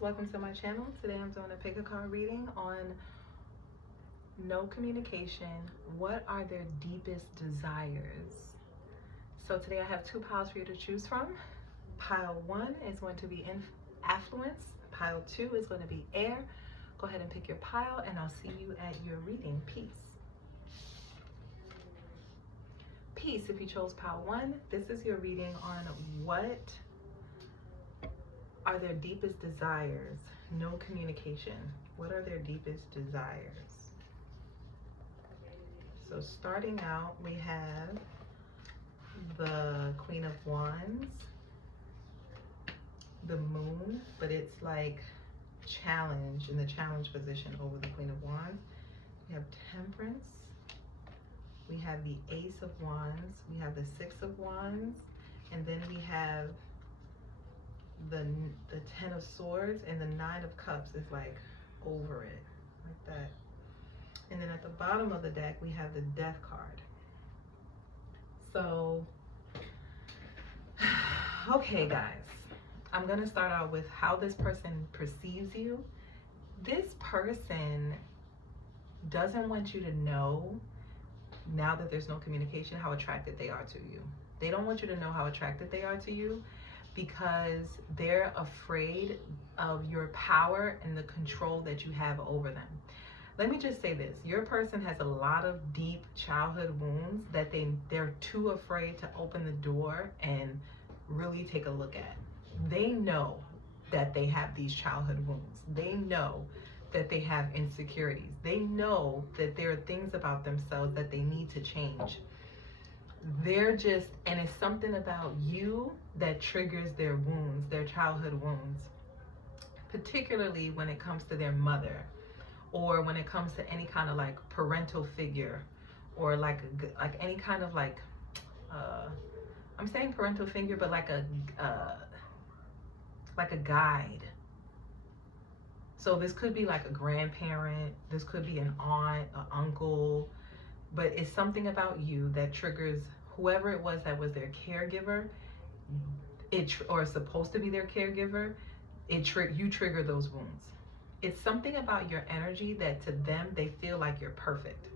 welcome to my channel. Today I'm doing a pick a card reading on no communication. What are their deepest desires? So today I have two piles for you to choose from. Pile 1 is going to be affluence. Pile 2 is going to be air. Go ahead and pick your pile and I'll see you at your reading. Peace. Peace, if you chose pile 1, this is your reading on what are their deepest desires. No communication. What are their deepest desires? So starting out, we have the Queen of Wands, the Moon, but it's like challenge, in the challenge position over the Queen of Wands. We have Temperance. We have the Ace of Wands. We have the Six of Wands. And then we have the Ten of Swords, and the Nine of Cups is like over it, like that. And then at the bottom of the deck, we have the Death card. So, okay guys, I'm gonna start out with how this person perceives you. This person doesn't want you to know, now that there's no communication, how attracted they are to you. They don't want you to know how attracted they are to you because they're afraid of your power and the control that you have over them. Let me just say this, your person has a lot of deep childhood wounds that they're too afraid to open the door and really take a look at. They know that they have these childhood wounds. They know that they have insecurities. They know that there are things about themselves that they need to change. They're just, and it's something about you that triggers their wounds, their childhood wounds, particularly when it comes to their mother, or when it comes to any kind of like parental figure, or like any kind of like, I'm saying parental figure, but like a guide. So this could be like a grandparent, this could be an aunt, an uncle, but it's something about you that triggers whoever it was that was their caregiver, or supposed to be their caregiver. You trigger those wounds. It's something about your energy that to them, they feel like you're perfect.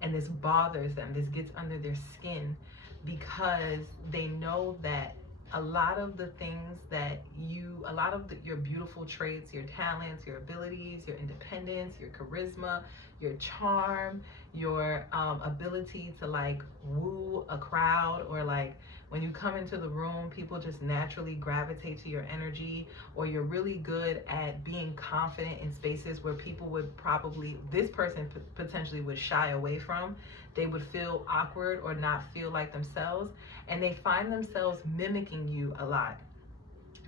And this bothers them, this gets under their skin, because they know that a lot of the things that your beautiful traits, your talents, your abilities, your independence, your charisma, your charm, your ability to like woo a crowd, or like when you come into the room, people just naturally gravitate to your energy, or you're really good at being confident in spaces where people would probably, this person potentially would shy away from. They would feel awkward or not feel like themselves, and they find themselves mimicking you a lot.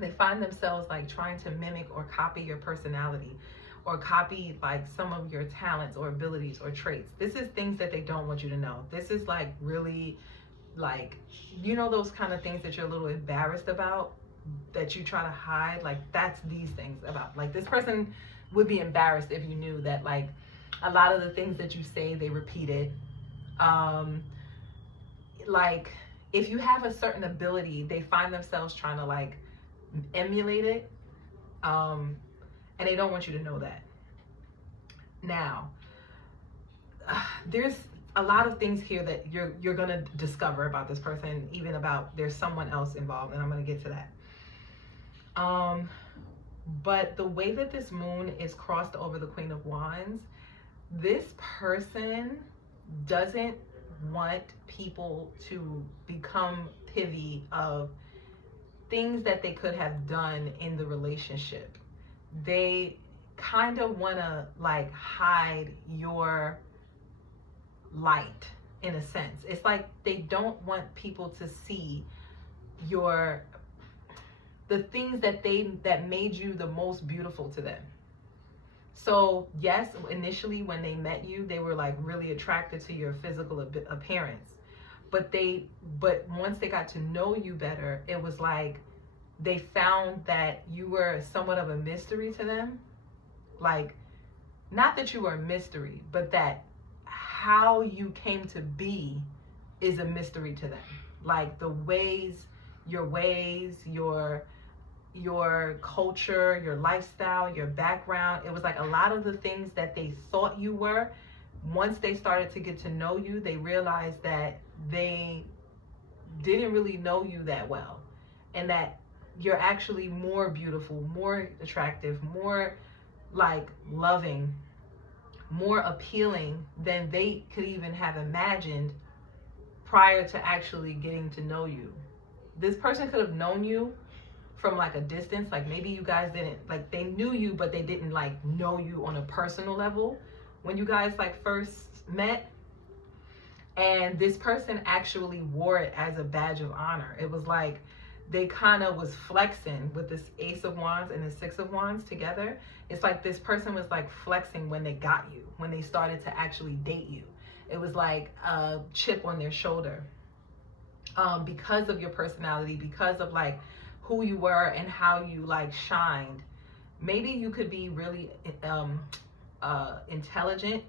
They find themselves like trying to mimic or copy your personality, or copy like some of your talents or abilities or traits. This is things that they don't want you to know. This is like really like, you know, those kind of things that you're a little embarrassed about, that you try to hide. Like that's these things about, like this person would be embarrassed if you knew that like a lot of the things that you say, they repeated. Like if you have a certain ability, they find themselves trying to like emulate it, and they don't want you to know that. Now, there's a lot of things here that you're gonna discover about this person, even about there's someone else involved, and I'm gonna get to that. But the way that this moon is crossed over the Queen of Wands, this person doesn't want people to become privy of things that they could have done in the relationship. They kind of want to like hide your light in a sense. It's like they don't want people to see the things that made you the most beautiful to them. So yes, initially when they met you, they were like really attracted to your physical appearance. But once they got to know you better, it was like they found that you were somewhat of a mystery to them. Like, not that you were a mystery, but that how you came to be is a mystery to them. Like your ways, your culture, your lifestyle, your background. It was like a lot of the things that they thought you were. Once they started to get to know you, they realized that they didn't really know you that well, and that you're actually more beautiful, more attractive, more like loving, more appealing than they could even have imagined prior to actually getting to know you. This person could have known you from like a distance, like maybe you guys didn't, like they knew you but they didn't like know you on a personal level when you guys like first met. And this person actually wore it as a badge of honor. It was like they kind of was flexing with this Ace of Wands and the Six of Wands together. It's like this person was like flexing when they got you, when they started to actually date you. It was like a chip on their shoulder, because of your personality, because of like who you were and how you like shined. Maybe you could be really intelligent.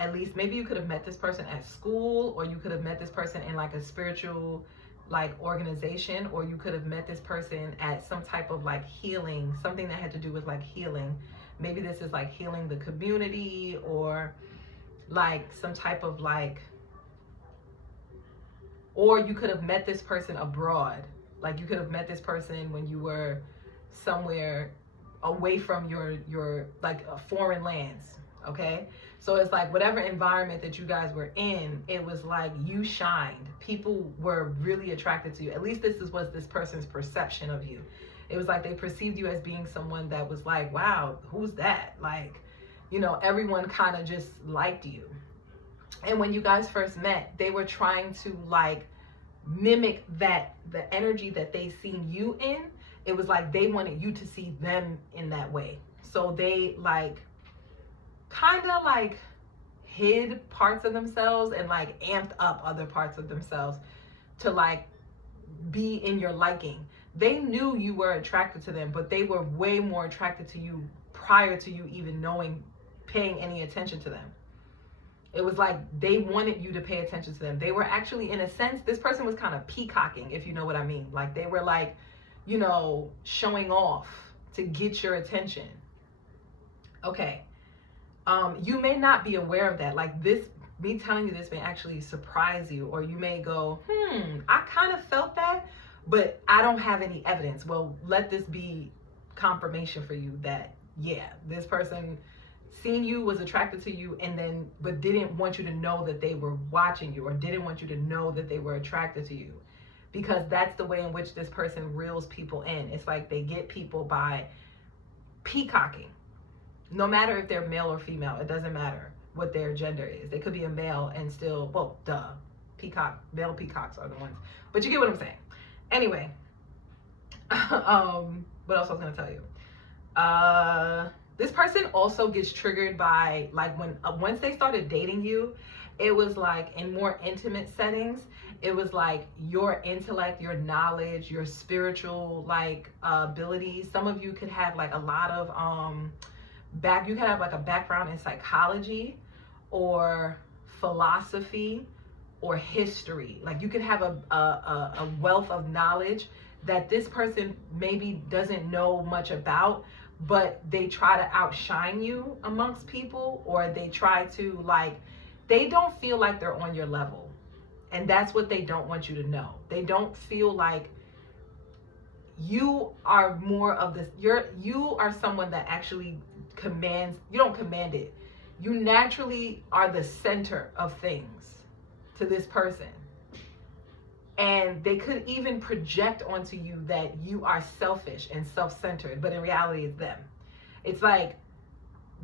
At least maybe you could have met this person at school, or you could have met this person in like a spiritual like organization, or you could have met this person at some type of like healing, something that had to do with like healing. Maybe this is like healing the community, or like some type of like, or you could have met this person abroad. Like you could have met this person when you were somewhere away from your like foreign lands. Okay, so it's like whatever environment that you guys were in, it was like you shined. People were really attracted to you. At least this was this person's perception of you. It was like they perceived you as being someone that was like, wow, who's that? Like, you know, everyone kind of just liked you. And when you guys first met, they were trying to like mimic that, the energy that they seen you in. It was like they wanted you to see them in that way. So they like kind of like hid parts of themselves and like amped up other parts of themselves to like be in your liking. They knew you were attracted to them, but they were way more attracted to you prior to you even knowing, paying any attention to them. It was like they wanted you to pay attention to them. They were actually, in a sense, this person was kind of peacocking, if you know what I mean. Like they were like, you know, showing off to get your attention. Okay. You may not be aware of that. Like this, me telling you this may actually surprise you, or you may go, I kind of felt that, but I don't have any evidence. Well, let this be confirmation for you that, yeah, this person seen you, was attracted to you, and then, but didn't want you to know that they were watching you, or didn't want you to know that they were attracted to you. Because that's the way in which this person reels people in. It's like they get people by peacocking. No matter if they're male or female, it doesn't matter what their gender is. They could be a male and still, well, peacock, male peacocks are the ones. But you get what I'm saying. Anyway, what else I was gonna tell you? This person also gets triggered by like when once they started dating you, it was like in more intimate settings. It was like your intellect, your knowledge, your spiritual like abilities. Some of you could have like a lot of you could have like a background in psychology or philosophy or history. Like you could have a wealth of knowledge that this person maybe doesn't know much about, but they try to outshine you amongst people, or they try to like, they don't feel like they're on your level. And that's what they don't want you to know. They don't feel like you are more of this, you are someone that actually commands, you don't command it. You naturally are the center of things to this person. And they could even project onto you that you are selfish and self-centered, but in reality it's them. It's like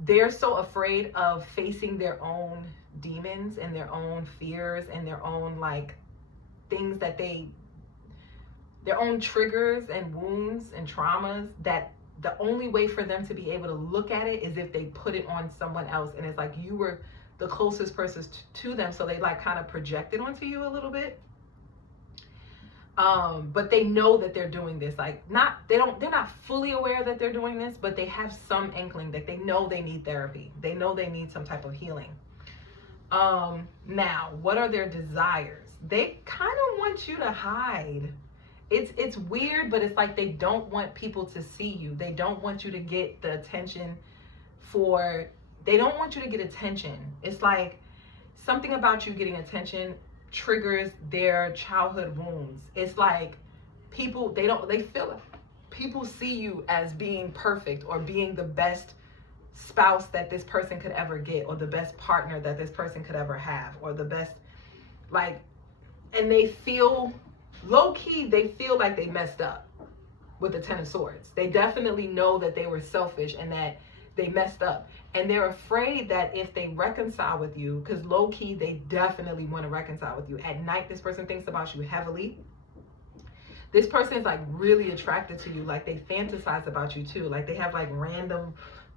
they're so afraid of facing their own demons and their own fears and their own like things that their own triggers and wounds and traumas, that the only way for them to be able to look at it is if they put it on someone else. And it's like you were the closest person to them, so they like kind of project it onto you a little bit. But they know that they're doing this. Like they're not fully aware that they're doing this, but they have some inkling that they know they need therapy. They know they need some type of healing. Now, what are their desires? They kind of want you to hide it's weird, but it's like they don't want people to see you. They don't want you to get the attention they don't want you to get attention. It's like something about you getting attention triggers their childhood wounds. It's like people, they feel like people see you as being perfect or being the best spouse that this person could ever get, or the best partner that this person could ever have, or the best, like, and they feel low-key, they feel like they messed up with the Ten of Swords. They definitely know that they were selfish and that they messed up, and they're afraid that if they reconcile with you, because low-key they definitely want to reconcile with you. At night, this person thinks about you heavily. This person is like really attracted to you, like they fantasize about you too, like they have like random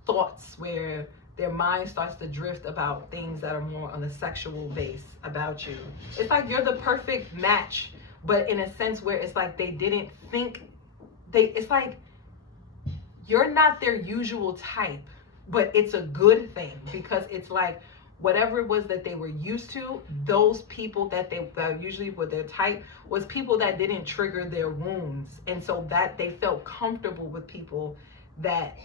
thoughts where their mind starts to drift about things that are more on a sexual base about you. It's like you're the perfect match, but in a sense where it's like they didn't think it's like you're not their usual type, but it's a good thing, because it's like whatever it was that they were used to, those people that usually were their type was people that didn't trigger their wounds, and so that they felt comfortable with people that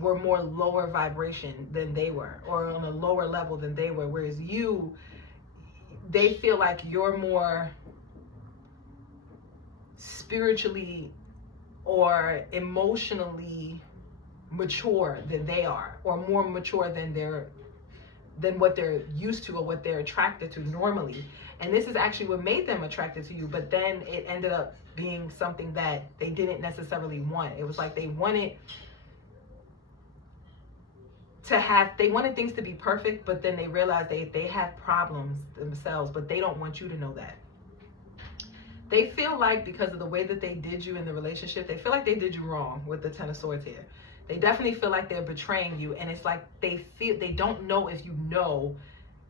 were more lower vibration than they were, or on a lower level than they were, whereas they feel like you're more spiritually or emotionally mature than they are, or more mature than what they're used to or what they're attracted to normally. And this is actually what made them attracted to you, but then it ended up being something that they didn't necessarily want. It was like they wanted things to be perfect, but then they realized they have problems themselves, but they don't want you to know that. They feel like because of the way that they did you in the relationship, they feel like they did you wrong with the Ten of Swords here. They definitely feel like they're betraying you, and it's like they don't know if you know.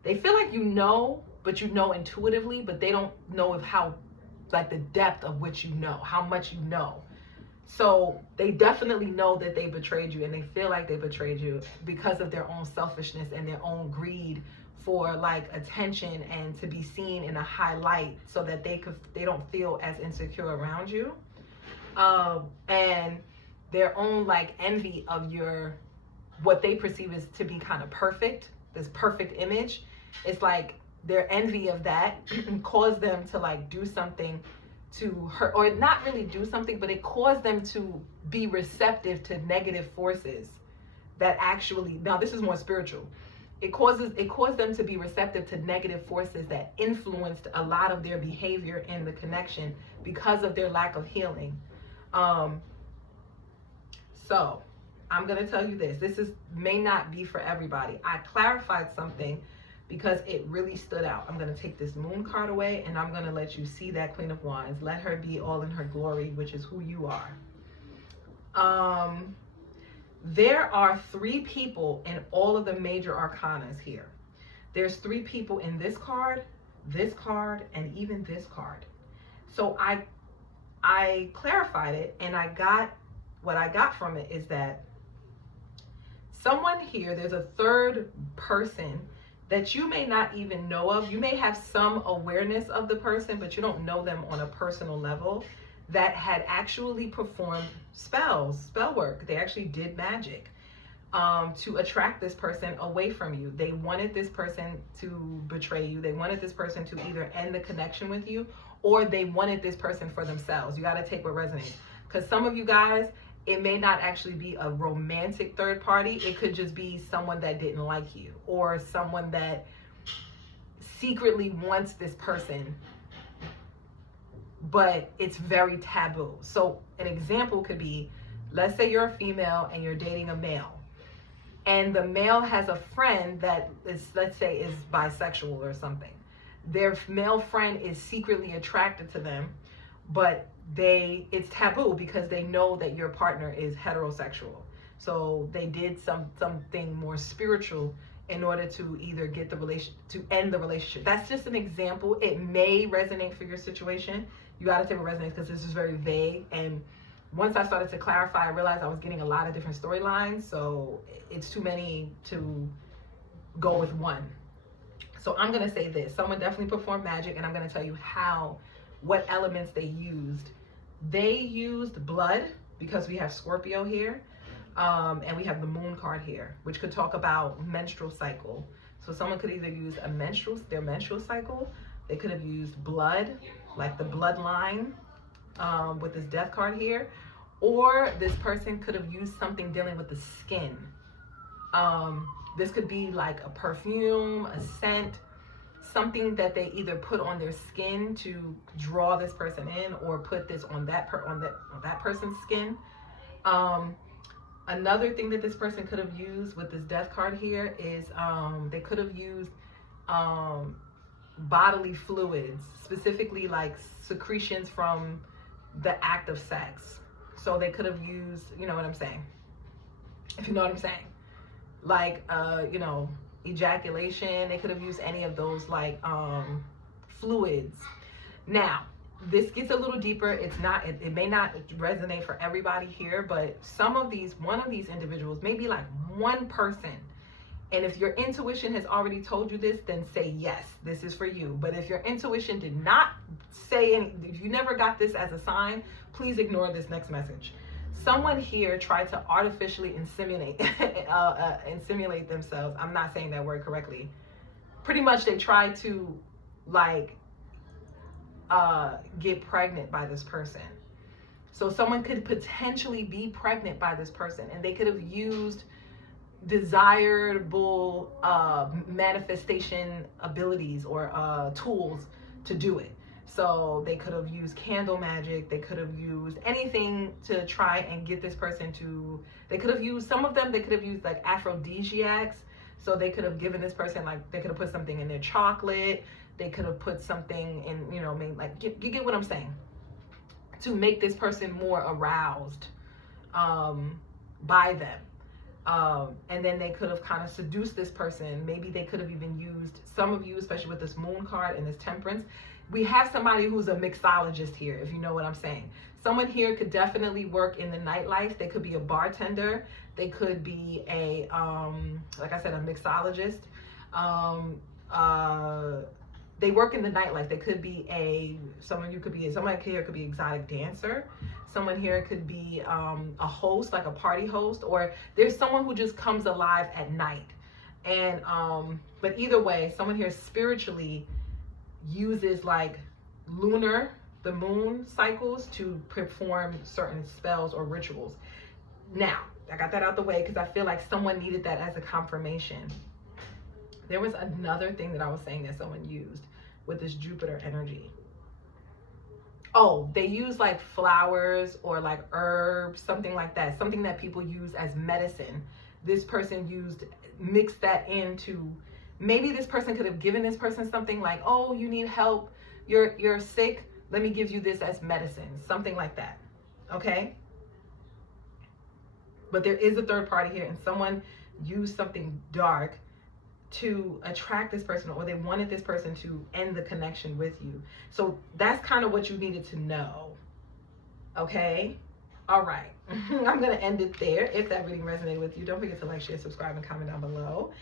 They feel like you know, but you know intuitively, but they don't know of how, like the depth of which you know, how much you know. So they definitely know that they betrayed you, and they feel like they betrayed you because of their own selfishness and their own greed for like attention and to be seen in a high light, so that they don't feel as insecure around you, and their own like envy of what they perceive as to be kind of perfect, this perfect image. It's like their envy of that caused them to like do something to hurt, or not really do something, but it caused them to be receptive to negative forces that actually, now this is more spiritual. It caused them to be receptive to negative forces that influenced a lot of their behavior in the connection because of their lack of healing. So I'm going to tell you this may not be for everybody. I clarified something because it really stood out. I'm going to take this moon card away, and I'm going to let you see that Queen of Wands. Let her be all in her glory, which is who you are. There are 3 people in all of the major arcanas here. There's 3 people in this card, and even this card. So I clarified it, and what I got from it is that someone here, there's a third person that you may not even know of. You may have some awareness of the person, but you don't know them on a personal level, that had actually performed spell work. They actually did magic to attract this person away from you. They wanted this person to betray you. They wanted this person to either end the connection with you, or they wanted this person for themselves. You got to take what resonates. Because some of you guys, it may not actually be a romantic third party. It could just be someone that didn't like you, or someone that secretly wants this person, but it's very taboo. So an example could be, let's say you're a female and you're dating a male, and the male has a friend that is, let's say, is bisexual or something. Their male friend is secretly attracted to them, but it's taboo because they know that your partner is heterosexual. So they did something more spiritual in order to either get to end the relationship. That's just an example. It may resonate for your situation. You got to take what resonates, because this is very vague. And once I started to clarify, I realized I was getting a lot of different storylines. So it's too many to go with one. So I'm going to say this. Someone definitely performed magic, and I'm going to tell you what elements they used They used blood because we have Scorpio here. And we have the moon card here, which could talk about menstrual cycle. So someone could either use their menstrual cycle. They could have used blood, like the bloodline, with this death card here. Or this person could have used something dealing with the skin. This could be like a perfume, a scent, something that they either put on their skin to draw this person in, or put this on that person's skin. Another thing that this person could have used with this death card here is they could have used bodily fluids, specifically like secretions from the act of sex. So they could have used, you know what I'm saying? If you know what I'm saying. Like, ejaculation. They could have used any of those like fluids. Now, this gets a little deeper. It may not resonate for everybody here, but one of these individuals, maybe like one person. And if your intuition has already told you this, then say yes, this is for you. But if your intuition did not say if you never got this as a sign, please ignore this next message. Someone here tried to artificially inseminate themselves. I'm not saying that word correctly. Pretty much they tried to get pregnant by this person. So someone could potentially be pregnant by this person, and they could have used desirable manifestation abilities or tools to do it. So they could have used candle magic. They could have used anything to try and get this person to, they could have used, some of them, they could have used like aphrodisiacs. So they could have given this person, like, they could have put something in their chocolate. They could have put something in, you get what I'm saying? To make this person more aroused by them. And then they could have kind of seduced this person. Maybe they could have even used, some of you, especially with this moon card and this temperance, we have somebody who's a mixologist here, if you know what I'm saying. Someone here could definitely work in the nightlife. They could be a bartender. They could be a, like I said, a mixologist. They work in the nightlife. They could be someone here could be exotic dancer. Someone here could be a host, like a party host, or there's someone who just comes alive at night. And but either way, someone here spiritually uses like the moon cycles to perform certain spells or rituals. Now, I got that out the way because I feel like someone needed that as a confirmation. There was another thing that I was saying that someone used with this Jupiter energy. Oh, they use like flowers or like herbs, something like that. Something that people use as medicine. This person mixed that into, maybe this person could have given this person something like, oh, you need help, you're sick, let me give you this as medicine. Something like that, okay? But there is a third party here, and someone used something dark to attract this person, or they wanted this person to end the connection with you. So that's kind of what you needed to know. Okay? All right. I'm going to end it there. If that reading resonated with you, don't forget to like, share, subscribe, and comment down below.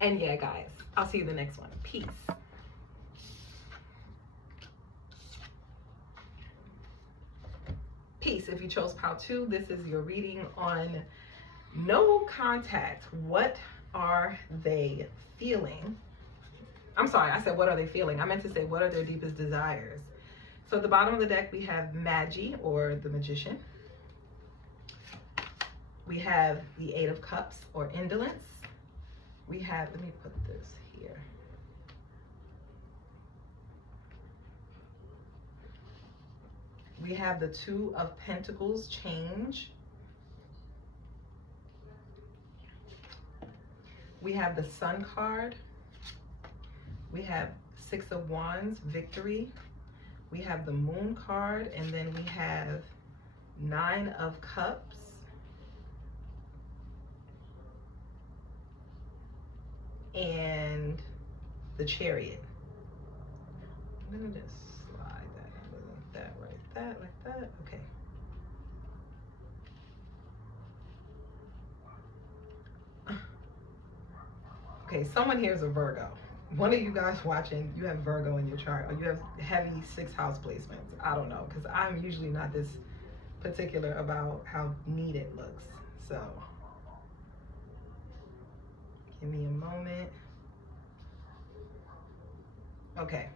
And yeah, guys, I'll see you in the next one. Peace. Peace. If you chose Part 2, this is your reading on no contact. What are they feeling? I'm sorry, I said what are they feeling? I meant to say what are their deepest desires. So at the bottom of the deck we have Magi, or the Magician. We have the Eight of Cups, or Indolence. We have, let me put this here. We have the Two of Pentacles, Change. We have the Sun card. We have Six of Wands, Victory. We have the Moon card, and then we have Nine of Cups. And the Chariot. I'm gonna just slide that like that. Okay. Okay, someone here is a Virgo. one of you guys watching, you have Virgo in your chart, or you have heavy 6th house placements. I don't know, because I'm usually not this particular about how neat it looks. So give me a moment. Okay.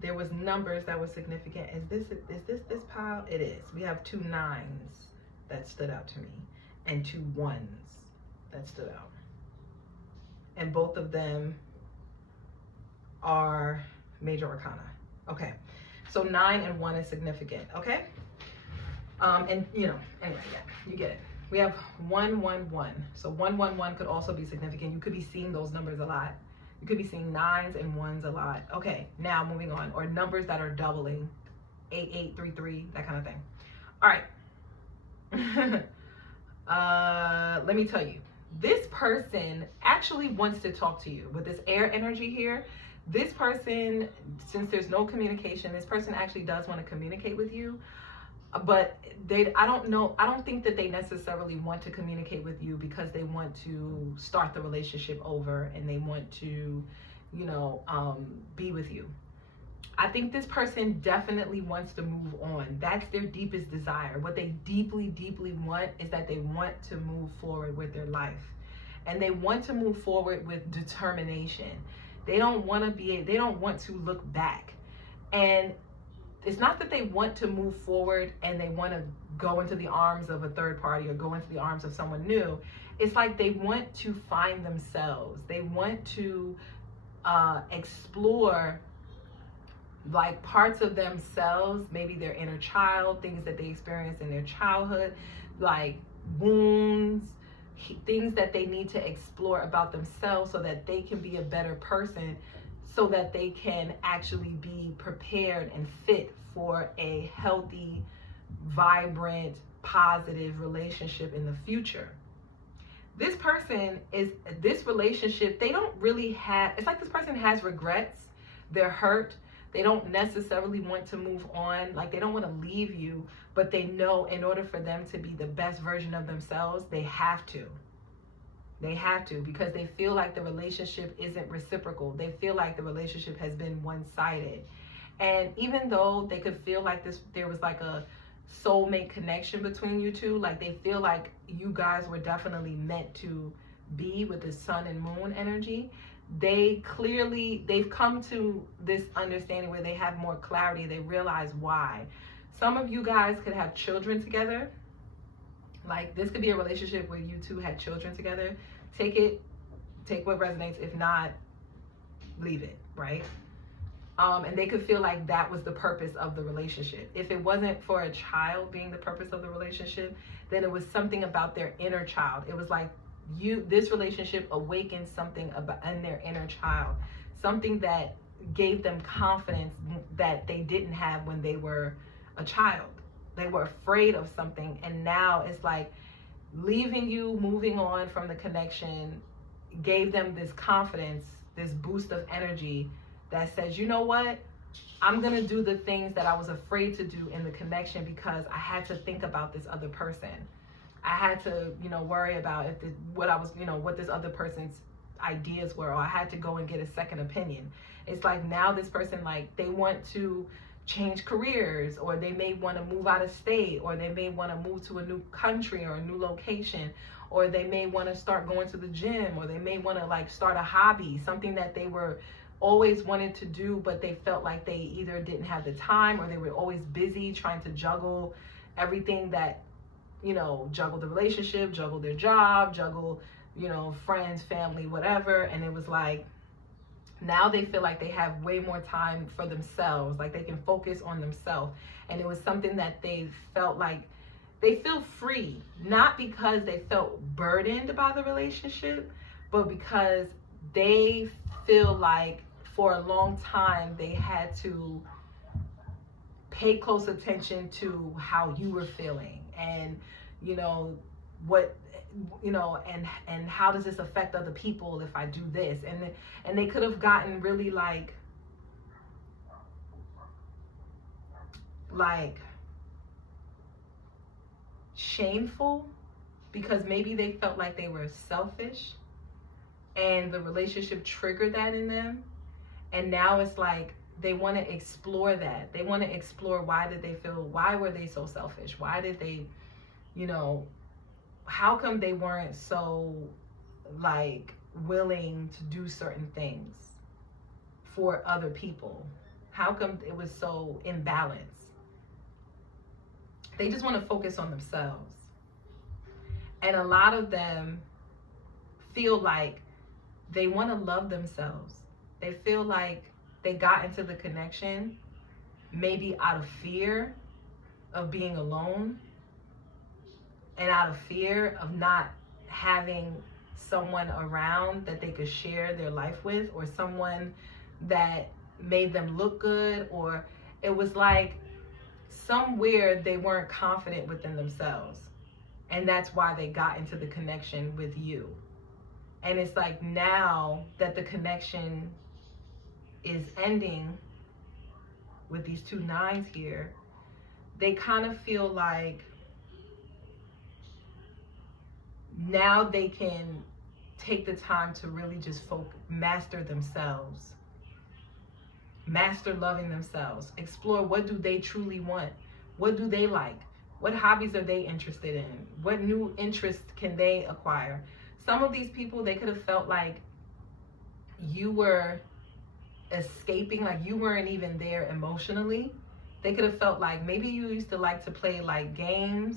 There was numbers that were significant. Is this pile? It is. We have 2 9s that stood out to me, and 2 1s that stood out. And both of them are major arcana. Okay. So 9 and 1 is significant. Okay. And anyway, yeah, you get it. We have 1 1 1. So 1 1 1 could also be significant. You could be seeing those numbers a lot. You could be seeing 9s and 1s a lot. Okay, now moving on. Or numbers that are doubling. 8 8 3 3, that kind of thing. All right. Let me tell you. This person actually wants to talk to you. With this air energy here, this person, since there's no communication, this person actually does want to communicate with you. But I don't think that they necessarily want to communicate with you because they want to start the relationship over and they want to, be with you. I think this person definitely wants to move on. That's their deepest desire. What they deeply, deeply want is that they want to move forward with their life. And they want to move forward with determination. They don't want to look back. And it's not that they want to move forward and they want to go into the arms of a third party or go into the arms of someone new. It's like they want to find themselves. They want to explore like parts of themselves, maybe their inner child, things that they experienced in their childhood, like wounds, things that they need to explore about themselves so that they can be a better person, so that they can actually be prepared and fit for a healthy, vibrant, positive relationship in the future. This relationship, they don't really have, it's like this person has regrets, they're hurt, they don't necessarily want to move on, like they don't want to leave you, but they know in order for them to be the best version of themselves, they have to. They have to, because they feel like the relationship isn't reciprocal. They feel like the relationship has been one-sided. And even though they could feel like there was like a soulmate connection between you two, like they feel like you guys were definitely meant to be with the sun and moon energy, they've come to this understanding where they have more clarity. They realize why. Some of you guys could have children together. Like this could be a relationship where you two had children together. Take what resonates. If not, leave it, right? And they could feel like that was the purpose of the relationship. If it wasn't for a child being the purpose of the relationship, then it was something about their inner child. It was like this relationship awakened something in their inner child, something that gave them confidence that they didn't have when they were a child. They were afraid of something, and now it's like leaving you, moving on from the connection, gave them this confidence, this boost of energy that says, you know what? I'm going to do the things that I was afraid to do in the connection because I had to think about this other person. I had to, worry about what this other person's ideas were, or I had to go and get a second opinion. It's like now this person, like they want to change careers, or they may want to move out of state, or they may want to move to a new country or a new location, or they may want to start going to the gym, or they may want to like start a hobby, something that they were always wanted to do, but they felt like they either didn't have the time or they were always busy trying to juggle everything that, juggle the relationship, juggle their job, juggle, friends, family, whatever. And it was like, now they feel like they have way more time for themselves, like they can focus on themselves. And it was something that they felt like they feel free, not because they felt burdened by the relationship, but because they feel like for a long time they had to pay close attention to how you were feeling, and and how does this affect other people if I do this, and they could have gotten really like shameful because maybe they felt like they were selfish, and the relationship triggered that in them. And now it's like they want to explore that. They want to explore, why did they feel, why were they so selfish? Why did they, how come they weren't so like willing to do certain things for other people? How come it was so imbalanced? They just want to focus on themselves. And a lot of them feel like they want to love themselves. They feel like they got into the connection maybe out of fear of being alone, and out of fear of not having someone around that they could share their life with, or someone that made them look good, or it was like somewhere they weren't confident within themselves. And that's why they got into the connection with you. And it's like, now that the connection is ending with these 2 9s here, they kind of feel like now they can take the time to really just master themselves, master loving themselves, explore, what do they truly want? What do they like? What hobbies are they interested in? What new interests can they acquire? Some of these people, they could have felt like you were escaping, like you weren't even there emotionally. They could have felt like maybe you used to like to play like games,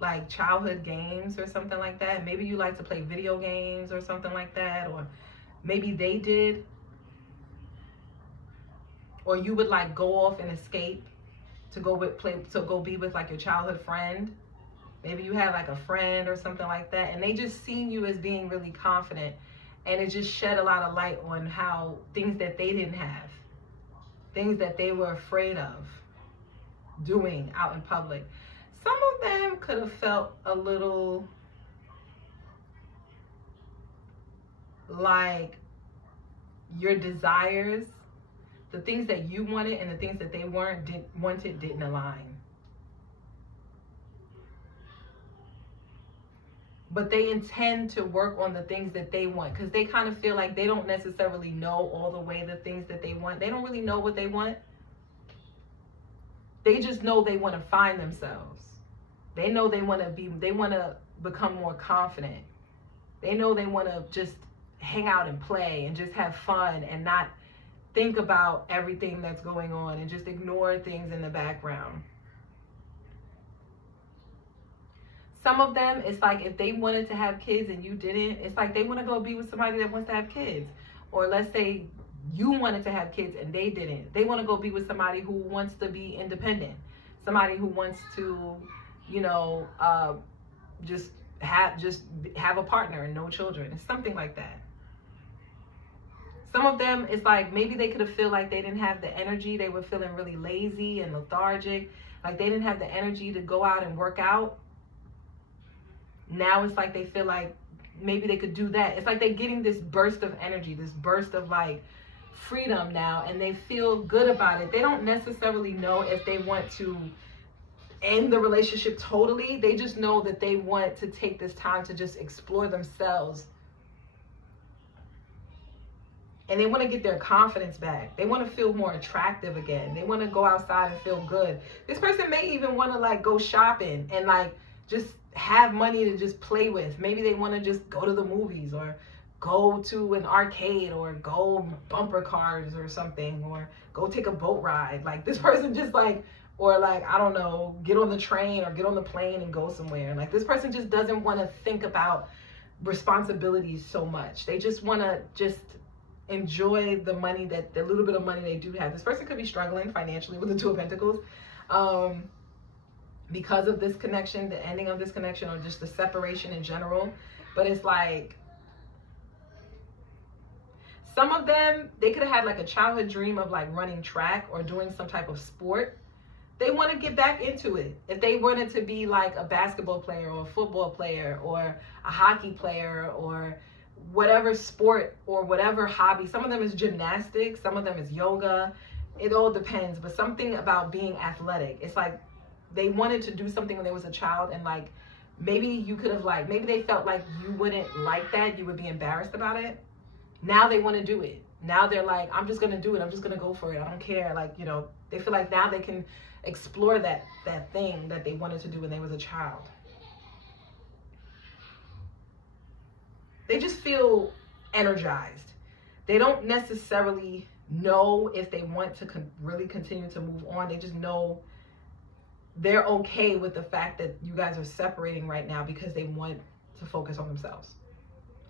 like childhood games or something like that. Maybe you like to play video games or something like that, or maybe they did. Or you would like go off and escape to go be with like your childhood friend. Maybe you had like a friend or something like that, and they just seen you as being really confident, and it just shed a lot of light on how things that they didn't have, things that they were afraid of doing out in public. Some of them could have felt a little like your desires, the things that you wanted and the things that they didn't align. But they intend to work on the things that they want, because they kind of feel like they don't necessarily know all the way the things that they want. They don't really know what they want. They just know they want to find themselves. They know they want to become more confident. They know they want to just hang out and play and just have fun and not think about everything that's going on and just ignore things in the background. Some of them, it's like if they wanted to have kids and you didn't, it's like they want to go be with somebody that wants to have kids. Or let's say you wanted to have kids and they didn't. They want to go be with somebody who wants to be independent. Somebody who wants to, just have a partner and no children. It's something like that. Some of them, it's like maybe they could have feel like they didn't have the energy. They were feeling really lazy and lethargic. Like they didn't have the energy to go out and work out. Now it's like they feel like maybe they could do that. It's like they're getting this burst of energy, this burst of like freedom now, and they feel good about it. They don't necessarily know if they want to end the relationship totally. They just know that they want to take this time to just explore themselves. And they want to get their confidence back. They want to feel more attractive again. They want to go outside and feel good. This person may even want to like go shopping and like just have money to just play with. Maybe they want to just go to the movies or go to an arcade or go bumper cars or something, or go take a boat ride. Like this person just like, or like, I don't know, get on the train or get on the plane and go somewhere. Like this person just doesn't want to think about responsibilities so much. They just want to just enjoy the money, that the little bit of money they do have. This person could be struggling financially with the 2 of Pentacles because of this connection, the ending of this connection, or just the separation in general. But it's like some of them, they could have had like a childhood dream of like running track or doing some type of sport. They want to get back into it. If they wanted to be like a basketball player or a football player or a hockey player or whatever sport or whatever hobby. Some of them is gymnastics, some of them is yoga. It all depends, but something about being athletic. It's like they wanted to do something when they was a child and like maybe you could have like, maybe they felt like you wouldn't like that, you would be embarrassed about it. Now they want to do it. Now they're like, I'm just going to do it. I'm just going to go for it. I don't care. Like, you know, they feel like now they can explore that thing that they wanted to do when they was a child. They just feel energized. They don't necessarily know if they want to really continue to move on. They just know they're okay with the fact that you guys are separating right now because they want to focus on themselves.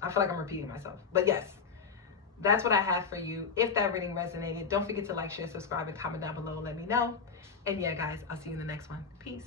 I feel like I'm repeating myself. But yes, that's what I have for you. If that reading resonated, don't forget to like, share, subscribe, and comment down below. Let me know. And yeah, guys, I'll see you in the next one. Peace.